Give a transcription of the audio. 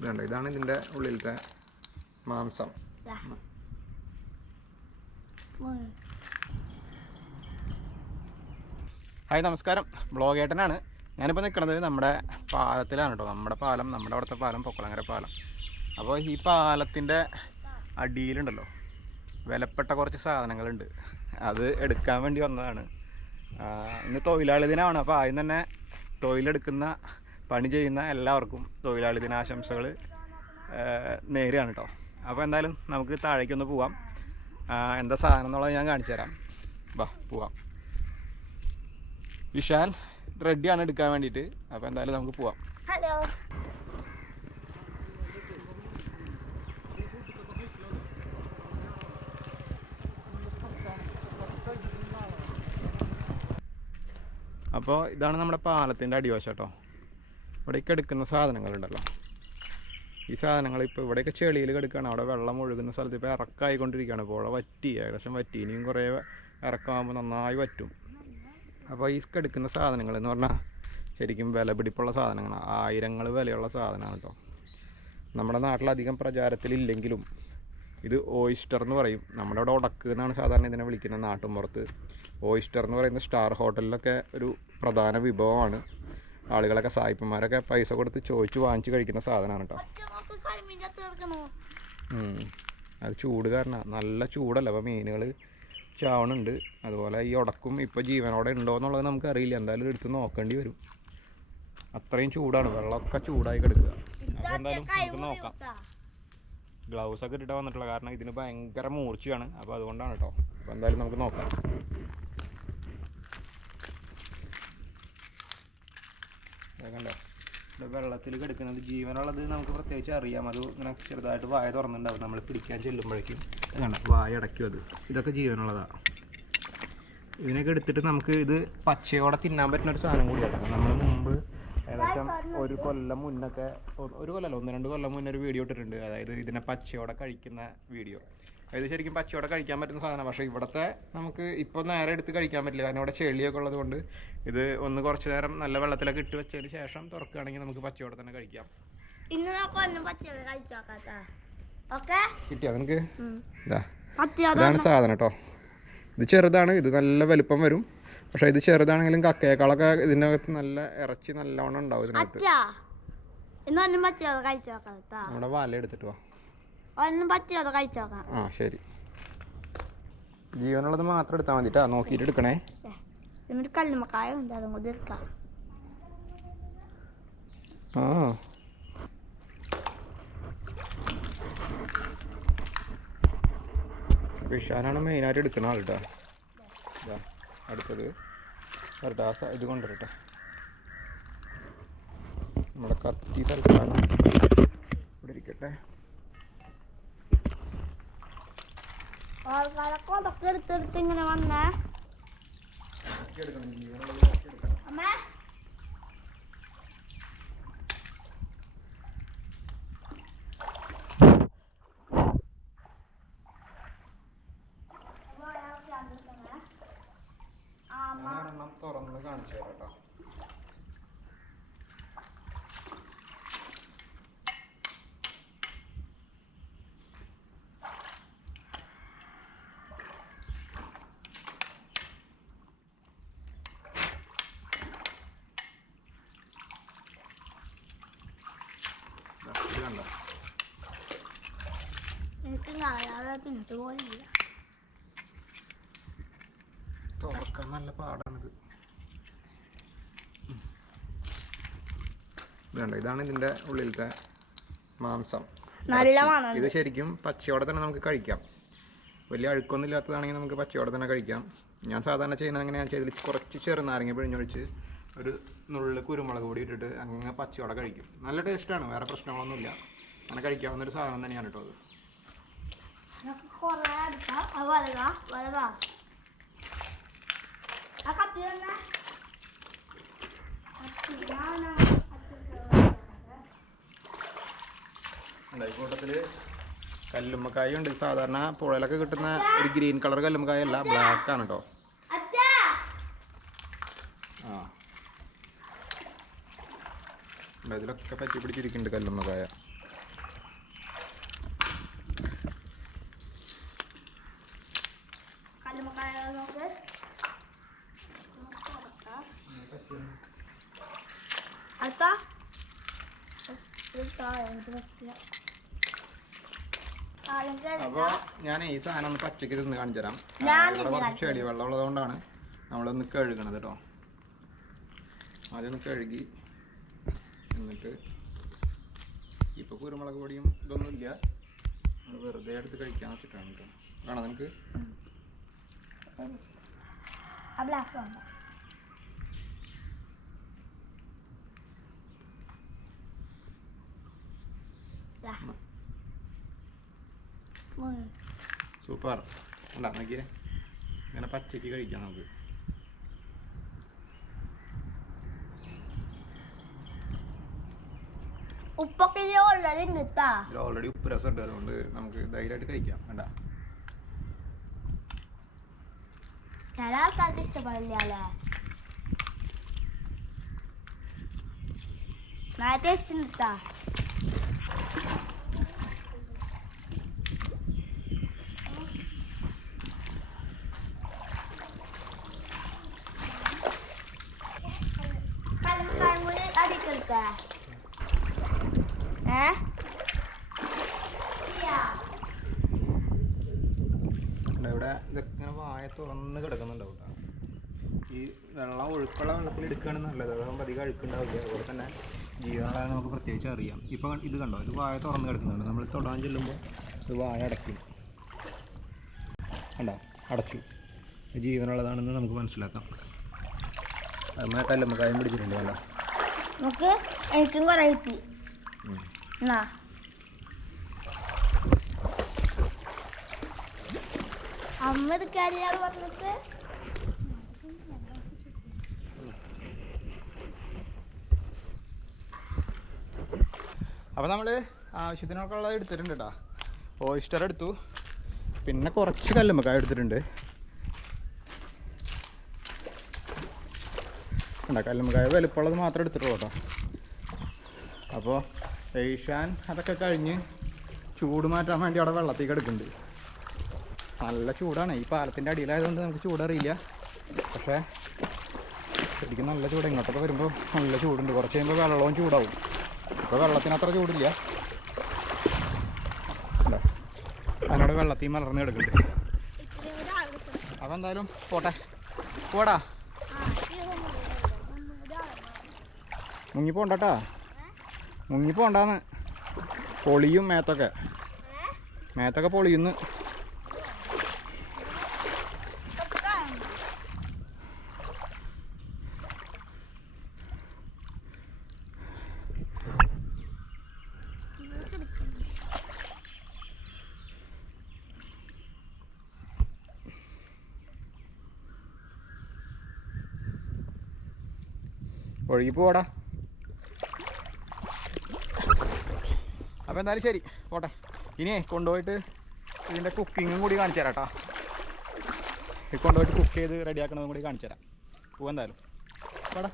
ഇതുണ്ട്. ഇതാണ് ഇതിന്റെ ഉള്ളിലത്തെ മാംസം. ഹായ് നമസ്കാരം. ബ്ലോഗേട്ടനാണ്. ഞാനിപ്പോൾ നിൽക്കുന്നത് നമ്മുടെ പാലത്തിലാണ് കേട്ടോ. നമ്മുടെ പാലം നമ്മുടെ അവിടുത്തെ പാലം പൊക്കുളങ്ങര പാലം. അപ്പോൾ ഈ പാലത്തിന്റെ അടിയിലുണ്ടല്ലോ. വിലപ്പെട്ട കുറച്ച് സാധനങ്ങളുണ്ട്. അത് എടുക്കാൻ വേണ്ടി വന്നതാണ്. ഇന്ന് തൊഴിലാളി ദിനമാണ്. അപ്പോൾ ആദ്യം തന്നെ തൊഴിലെടുക്കുന്ന പണി ചെയ്യുന്ന എല്ലാവർക്കും തൊഴിലാളി ദിനാശംസകൾ നേരെയാണ് കേട്ടോ അപ്പോൾ എന്തായാലും നമുക്ക് താഴേക്കൊന്ന് പോവാം. എന്താ സാധനം എന്നുള്ളത് ഞാൻ കാണിച്ചു തരാം. വാ പോവാം. വിശാൽ റെഡിയാണ് എടുക്കാൻ വേണ്ടിയിട്ട്. അപ്പോൾ എന്തായാലും നമുക്ക് പോവാം. ഹലോ. അപ്പോൾ ഇതാണ് നമ്മുടെ പാലത്തിന്റെ അടിവശം കേട്ടോ ഇവിടേക്ക് എടുക്കുന്ന സാധനങ്ങളുണ്ടല്ലോ. ഈ സാധനങ്ങൾ ഇപ്പോൾ ഇവിടെയൊക്കെ ചെളിയിൽ കിടക്കുകയാണ് അവിടെ വെള്ളം ഒഴുകുന്ന സ്ഥലത്ത് ഇപ്പോൾ ഇറക്കായിക്കൊണ്ടിരിക്കുകയാണ്. പുഴ വറ്റി ഏകദേശം വറ്റി. ഇനിയും കുറേ ഇറക്കമാകുമ്പോൾ നന്നായി വറ്റും. അപ്പോൾ ഈ എടുക്കുന്ന സാധനങ്ങൾ എന്ന് പറഞ്ഞാൽ ശരിക്കും വില പിടിപ്പുള്ള സാധനങ്ങളാണ്. ആയിരങ്ങൾ വിലയുള്ള സാധനമാണ് കേട്ടോ. നമ്മുടെ നാട്ടിലധികം പ്രചാരത്തിലില്ലെങ്കിലും ഇത് ഓയിസ്റ്റർ എന്ന് പറയും. നമ്മുടെ അവിടെ ഉടക്ക് എന്നാണ് സാധാരണ ഇതിനെ വിളിക്കുന്നത് നാട്ടുമ്പുറത്ത് ഓയിസ്റ്റർ എന്ന് പറയുന്ന സ്റ്റാർ ഹോട്ടലിലൊക്കെ ഒരു പ്രധാന വിഭവമാണ്. ആളുകളൊക്കെ സായിപ്പന്മാരൊക്കെ പൈസ കൊടുത്ത് ചോദിച്ച് വാങ്ങിച്ച് കഴിക്കുന്ന സാധനമാണ് കേട്ടോ. അത് ചൂട് കാരണം. നല്ല ചൂടല്ല. അപ്പോൾ മീനുകൾ ചാവണുണ്ട്. അതുപോലെ ഈ ഉടക്കും ഇപ്പോൾ ജീവനോടെ ഉണ്ടോ എന്നുള്ളത് നമുക്ക് അറിയില്ല എന്തായാലും എടുത്ത് നോക്കേണ്ടി വരും. അത്രയും ചൂടാണ്. വെള്ളമൊക്കെ ചൂടായി കിടക്കുക. അപ്പോൾ എന്തായാലും നമുക്ക് നോക്കാം. ഗ്ലൗസ് ഒക്കെ ഇട്ടിട്ട് വന്നിട്ടുള്ള കാരണം ഇതിന് ഭയങ്കര മൂർച്ചയാണ്. അപ്പോൾ അതുകൊണ്ടാണ് കേട്ടോ അപ്പോൾ എന്തായാലും നമുക്ക് നോക്കാം. കണ്ടോ? ഇവിടെ വെള്ളത്തിൽ കിടക്കുന്നത് ജീവനുള്ളത് നമുക്ക് പ്രത്യേകിച്ച് അറിയാം. അത് ഇങ്ങനെ ചെറുതായിട്ട് വായ തുറന്നിട്ടുണ്ടാവും. നമ്മൾ പിടിക്കാൻ ചെല്ലുമ്പോഴേക്കും കണ്ടോ? വായ അടയ്ക്കും അത്. ഇതൊക്കെ ജീവനുള്ളതാണ് ഇതിനൊക്കെ എടുത്തിട്ട് നമുക്ക് ഇത് പച്ചയോടെ തിന്നാൻ പറ്റുന്ന ഒരു സാധനം കൂടിയാണ്. നമ്മൾ മുമ്പ് ഏകദേശം ഒരു കൊല്ലം മുന്നൊക്കെ ഒരു കൊല്ലമല്ല ഒന്ന് രണ്ട് കൊല്ലം മുന്നേ ഒരു വീഡിയോ ഇട്ടിട്ടുണ്ട്. അതായത് ഇതിനെ പച്ചയോടെ കഴിക്കുന്ന വീഡിയോ. ഇത് ശരിക്കും പച്ചയോടെ കഴിക്കാൻ പറ്റുന്ന സാധനമാണ് പക്ഷേ ഇവിടുത്തെ നമുക്ക് ഇപ്പോൾ നേരെ എടുത്ത് കഴിക്കാൻ പറ്റില്ല. കാരണം ഇവിടെ ചെളിയൊക്കെ ഉള്ളത് കൊണ്ട് ഇത് ഒന്ന് കുറച്ചു നേരം നല്ല വെള്ളത്തിലൊക്കെ ഇട്ട് വെച്ചതിന് ശേഷം തുറക്കുകയാണെങ്കിൽ നമുക്ക് പച്ചയോടെ തന്നെ കഴിക്കാം. ഇന്ന് കിട്ടിയോ നിനക്ക്? അതാണ് ഇതാണ് സാധനം കേട്ടോ. ഇത് ചെറുതാണ് ഇത് നല്ല വലുപ്പം വരും. പക്ഷെ ഇത് ചെറുതാണെങ്കിലും കക്കയേക്കാളൊക്കെ ഇതിനകത്ത് നല്ല ഇറച്ചി നല്ലവണ്ണം ഉണ്ടാവും ഇതിനകത്ത്. നമ്മുടെ വല എടുത്തിട്ട് വാ. ആ ശരി. ജീവനുള്ളത് മാത്രം എടുത്താൽ മതി നോക്കിട്ട് നോക്കിയിട്ട് എടുക്കണേ. എന്നിട്ട് കല്ലുമ്മക്കായ ഉണ്ട് അതും കൂടി എടുക്കാം. ആ. വിഷാനാണ് മെയിനായിട്ട് എടുക്കുന്ന ആൾ കേട്ടോ ഇതാ അടുത്തത്. വരട്ടെ ആ ഇത് കൊണ്ടുവരട്ടെ. നമ്മുടെ കത്തി തൽക്കാലം ഇവിടെ ഇരിക്കട്ടെ. എടുത്തെടുത്ത് ഇങ്ങനെ വന്നേ. അമ്മേ ഞാനൊരെണ്ണം തുറന്ന് കാണിച്ചു തരാം കേട്ടോ ദാ, ഇത് കണ്ടോ എനിക്ക് കാണാതെ തിന്നിട്ട് പോലില്ല തുറക്കാൻ നല്ല പാടാണിത്. വേണ്ട ഇതാണ് ഇതിന്റെ ഉള്ളിലത്തെ മാംസം. നല്ല. മണം. ഇത് ശരിക്കും പച്ചയോടെ തന്നെ നമുക്ക് കഴിക്കാം. വലിയ അഴുക്കൊന്നും ഇല്ലാത്തതാണെങ്കിൽ നമുക്ക് പച്ചയോടെ തന്നെ കഴിക്കാം. ഞാൻ സാധാരണ ചെയ്യുന്നത് അങ്ങനെ ഞാൻ ചെയ്തിൽ കുറച്ച് ചെറുനാരങ്ങ പിഴിഞ്ഞൊഴിച്ച് ഒരു നുള്ളിൽ കുരുമുളക് പൊടി ഇട്ടിട്ട് അങ്ങനെ പച്ചയോടെ കഴിക്കും. നല്ല ടേസ്റ്റാണ് വേറെ പ്രശ്നങ്ങളൊന്നുമില്ല. അങ്ങനെ കഴിക്കാവുന്ന ഒരു സാധനം തന്നെയാണ് കേട്ടോ അത്. നമുക്ക് കുറേ എടുക്കാം അത് ആ കത്തി തന്നെ ഉണ്ട്. ഈ കൂട്ടത്തിൽ കല്ലുമ്മക്കായ ഉണ്ട്. സാധാരണ പുഴയിലൊക്കെ കിട്ടുന്ന ഒരു ഗ്രീൻ കളർ കല്ലുമ്മക്കായ അല്ല ബ്ലാക്ക് ആണ് കേട്ടോ ആ. ഇതിലൊക്കെ പറ്റി പിടിച്ചിരിക്കുന്നുണ്ട് കല്ലുമ്മക്കായ അടുത്ത ഇത് താഴെ ഇത് വെക്കുക. ആ, എനിക്ക് അപ്പോൾ ഞാൻ ഈ സാധനം ഒന്ന് പച്ചക്ക് തിന്ന് കാണിച്ചു തരാം ഞാൻ ഇവിടെ കുറച്ച് ചെടി ചെളി വെള്ളം ഉള്ളതുകൊണ്ടാണ് നമ്മളൊന്ന് കഴുകണത് കേട്ടോ ആദ്യം ഒന്ന് കഴുകി എന്നിട്ട് ഇപ്പോൾ കുരുമുളക് പൊടിയും ഇതൊന്നും ഇല്ല. നമ്മൾ വെറുതെ എടുത്ത് കഴിക്കാൻ വെച്ചിട്ടാണ് കേട്ടോ കാണാം നിനക്ക്? സൂപ്പർ. അല്ല നോക്കിയേ. ഇങ്ങനെ പച്ചയ്ക്ക് കഴിക്കാം നമുക്ക്. ഉപ്പൊക്കെ ഇങ്ങത്താ ഇതിൽ ഓൾറെഡി ഉപ്പ് രസം ഉണ്ട് അതുകൊണ്ട് നമുക്ക് ധൈര്യമായിട്ട് കഴിക്കാം. വേണ്ട ചില ആൾക്കാർക്ക് ഇഷ്ടപ്പെടില്ല നല്ല ടേസ്റ്റ് ഉണ്ട് അടിക്കൽക്ക ഏ ഇവിടെ ഇവിടെ ഇതൊക്കെ ഇങ്ങനെ വായ തുറന്ന് കിടക്കുന്നുണ്ടാവും ഈ വെള്ളം ഒഴുക്കുള്ള വെള്ളത്തിൽ എടുക്കുകയാണ് നല്ലത്. അതാകുമ്പോൾ അധികം അഴുക്കുണ്ടാവില്ല. അതുപോലെ തന്നെ ജീവനുള്ള നമുക്ക് പ്രത്യേകിച്ച് അറിയാം. ഇപ്പോൾ ഇത് കണ്ടോ? ഇത് വായ തുറന്ന് കിടക്കുന്നുണ്ട്. നമ്മൾ തൊടാൻ ചെല്ലുമ്പോൾ ഇത് വായ അടയ്ക്കും. കണ്ടോ? അടച്ചു. ജീവനുള്ളതാണെന്ന് നമുക്ക് മനസ്സിലാക്കാം. അതുമായി കല്ലുമ്പോൾ കായം പിടിച്ചിട്ടുണ്ട് കണ്ടോ? നമുക്ക് എനിക്കും കുറേ കിട്ടി. എന്നാ അമ്മ ഇത് പറഞ്ഞിട്ട്. അപ്പോൾ നമ്മൾ ആവശ്യത്തിനൊക്കെ ഉള്ളത് എടുത്തിട്ടുണ്ട് കേട്ടോ ഓയിസ്റ്റർ എടുത്തു. പിന്നെ കുറച്ച് കല്ലുമ്മക്കായ എടുത്തിട്ടുണ്ട്. കണ്ട കല്ലുമ്മക്കായ വലുപ്പമുള്ളത് മാത്രം എടുത്തിട്ടുള്ളൂ കേട്ടോ അപ്പോൾ ഏഷ്യാൻ അതൊക്കെ കഴിഞ്ഞ് ചൂട് മാറ്റാൻ വേണ്ടി അവിടെ വെള്ളത്തേക്ക് എടുക്കുന്നുണ്ട്. നല്ല ചൂടാണ്. ഈ പാലത്തിന്റെ അടിയിലായതുകൊണ്ട് നമുക്ക് ചൂടറിയില്ല. പക്ഷേ ശരിക്കും നല്ല ചൂട്. ഇങ്ങോട്ടൊക്കെ വരുമ്പോൾ നല്ല ചൂടുണ്ട്. കുറച്ച് കഴിയുമ്പോൾ വെള്ളവും ചൂടാവും. ഇപ്പോൾ വെള്ളത്തിന് അത്ര ചൂടില്ല? അതിനോട് വെള്ളത്തിൽ മലർന്ന് കിടക്കുന്നുണ്ട്. അപ്പം എന്തായാലും പോട്ടെ. പോടാ. മുങ്ങി പോണ്ടട്ടാ. മുങ്ങി പോണ്ടാന്ന്. പൊളിയും മേത്തൊക്കെ. മേത്തൊക്കെ പൊളിയുന്നു. ഒഴുകി പോടാ അപ്പോൾ എന്തായാലും ശരി പോട്ടെ. ഇനിയേ കൊണ്ടുപോയിട്ട് ഇതിന്റെ കുക്കിങ്ങും കൂടി കാണിച്ചു തരാം കേട്ടോ. കൊണ്ടുപോയിട്ട് കുക്ക് ചെയ്ത് റെഡിയാക്കണതും കൂടി കാണിച്ചു തരാം. പോവാ എന്തായാലും. പോടാ.